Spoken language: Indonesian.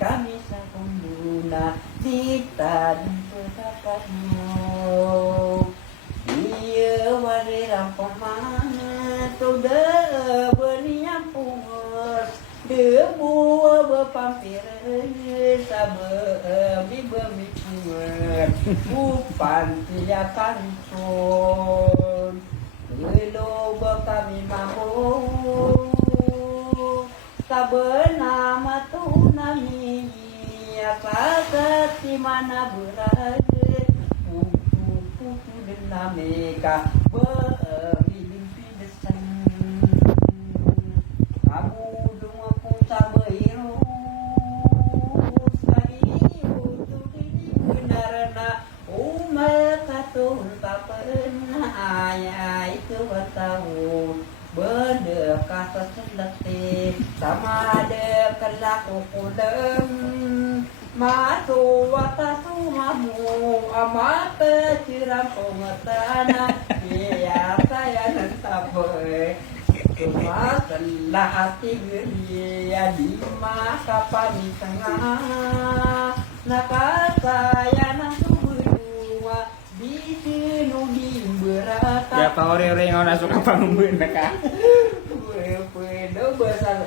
kami sakunduna dita dan petapatmu iya wari rampong mana tu de beniam pungur de buah bepampir sabe bibemi pungur bupan tiap kancun Lilo kami mampu Sabena matunami Akasati mana berada Putu dinamika Bermimpi desan Kamu dungu pun sabairu Sekali untuk diri benarna Umat katun tak pernah ayah itu bertahu Berdekat seselati sama ada kelaku kudem Matu watasu mamu amat ciram pengetana Ya saya nentape Cuma telah hati geria di maka pami tengah Naka saya nasu berdua di sinu di berata Ya pa ori-ori nga nasuka pangumbuin na ka. Pwede ba sa